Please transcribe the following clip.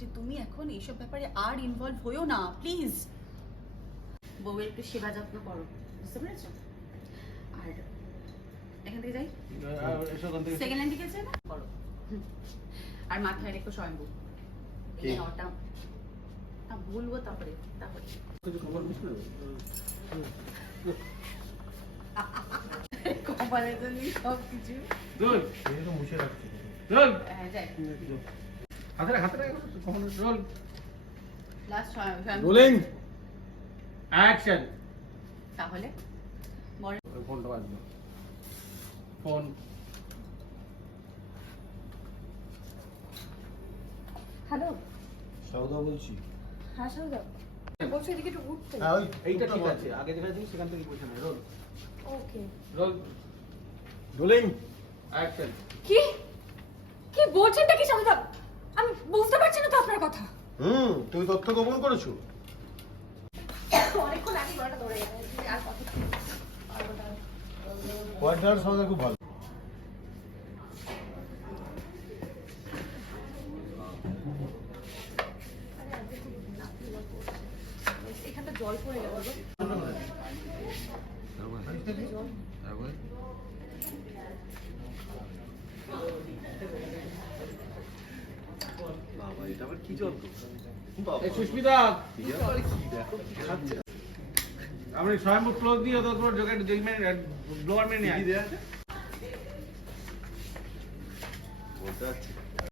যে তুমি এখন এইসব ব্যাপারে আর ইনভলভ হইও না প্লিজ। বউয়ের একটু সেবা যত্ন করো, বুঝতে পেরেছো? আর এখান থেকে যাই, সেকেন্ড লাইন থেকে আছে না করো। আর মাথায় রেখো স্বয়ম্ভু, এই ওটা বলবো তারপরে কপালের জন্য সব কিছু মুছে রাখছি। তাহলে ফোনটা বাজলো, ফোন। হ্যালো, সাউদা বলছি। হ্যাঁ সাউদা বলছো এদিকে একটু উঠতে। হ্যাঁ ওই এইটা ঠিক আছে, আগে যেখানে ছিল সেখান থেকে বসে না। Roll okay roll rolling action. কি কি বলছেনটা কি সাউদা? আমি বুঝতে পারছি না তো আপনার কথা। তুমি তথ্য গোপন করেছো? অনেকক্ষণ আগে গলাটা ধরে গেছে আর কথা পয়েন্টার সাউদা খুব ভালো। এখানটা জল পড়ে গেল। বাবা এটা আবার কি জল? সুস্মিতা আপনি স্বয়ম্ভু ক্লোজ দিয়ে তো পুরো জোগাড় ব্লোয়ার মেনে নিয়ে বলতে পারছি